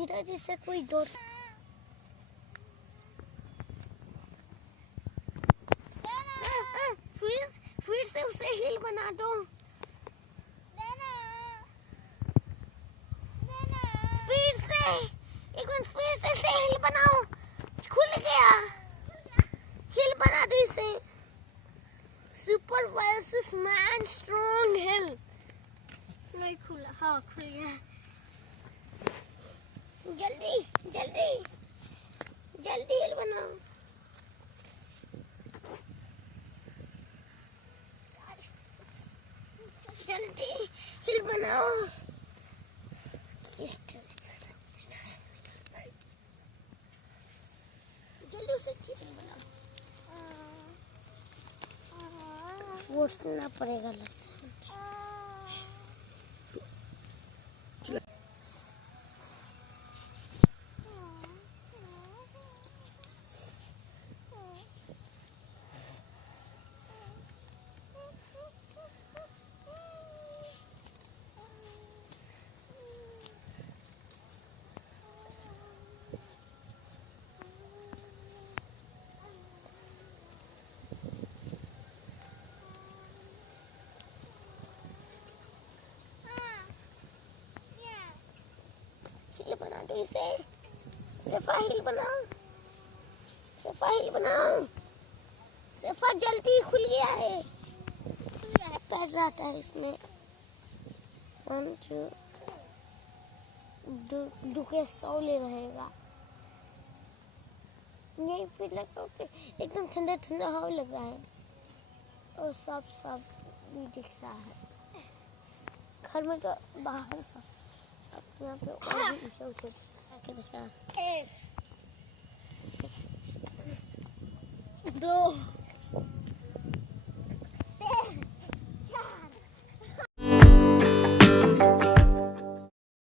सीधा जिससे कोई डर। फिर से उसे हिल बना दो। फिर से एक बार फिर से हिल बनाओ। खुल गया। हिल बना दो इसे। सुपर वर्सेस मैन स्ट्रॉन्ग हिल। नहीं खुला। हाँ खुल गया। जल्दी जल्दी जल्दी हिल बनाओ। जल्दी हिल बनाओ। जल्दी उसे हिल बनाओ। फोर्स करना पड़ेगा लगता है। बना दो इसे। सफा हिल बनाओ। सफा हिल बनाओ। सफा जल्दी खुल गया है। पैर रहता है इसमें। 1 2 दुखे 100 ले रहेगा। यही फिर लगता है एकदम ठंडा ठंडा हवा लग रहा है और सब भी दिख रहा है। घर में तो बाहर सब यहाँ पे और भी ऊंचा दिख रहा है। 1 2